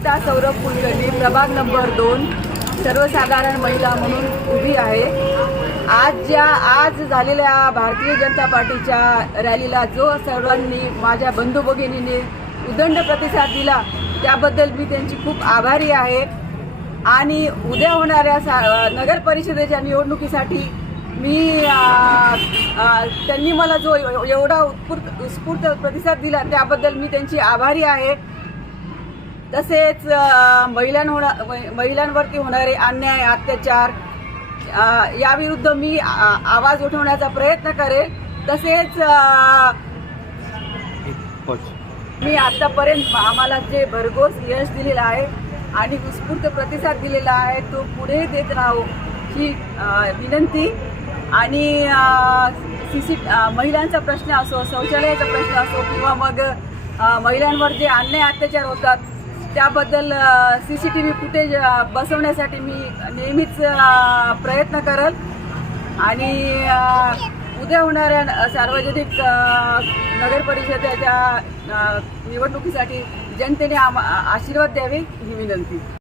गीता सौरभ कुलकर्णी प्रभाग नंबर दोन सर्वसाधारण महिला म्हणून उभी आहे. आज ज्या आज झालेल्या भारतीय जनता पार्टीच्या रॅलीला जो सर्वांनी माझ्या बंधू भगिनीने उदंड प्रतिसाद दिला त्याबद्दल मी त्यांची खूप आभारी आहे. आणि उद्या होणाऱ्या सा नगर परिषदेच्या निवडणुकीसाठी मी त्यांनी मला जो एवढा उत्स्फूर्त उत्स्फूर्त प्रतिसाद दिला त्याबद्दल मी त्यांची आभारी आहे. तसेच महिलां महिलांहोणा महिलांवरती होणारे अन्याय अत्याचार याविरुद्ध मी आ- आवाज उठवण्याचा प्रयत्न करेल. तसेच मी आतापर्यंत आम्हाला जे भरघोस यश दिलेलं आहे आणि उत्स्फूर्त प्रतिसाद दिलेला आहे तो पुढे देत राहू ही विनंती. आणि सी सी महिलांचा प्रश्न असो शौचालयाचा प्रश्न असो किंवा मग महिलांवर जे अन्याय अत्याचार होतात त्याबद्दल C C T V footage बसवण्यासाठी मी नेहमीच प्रयत्न करल. आणि उद्या होणाऱ्या सार्वजनिक नगर परिषदेच्या निवडणुकीसाठी जनतेने आम आशीर्वाद द्यावे ही विनंती.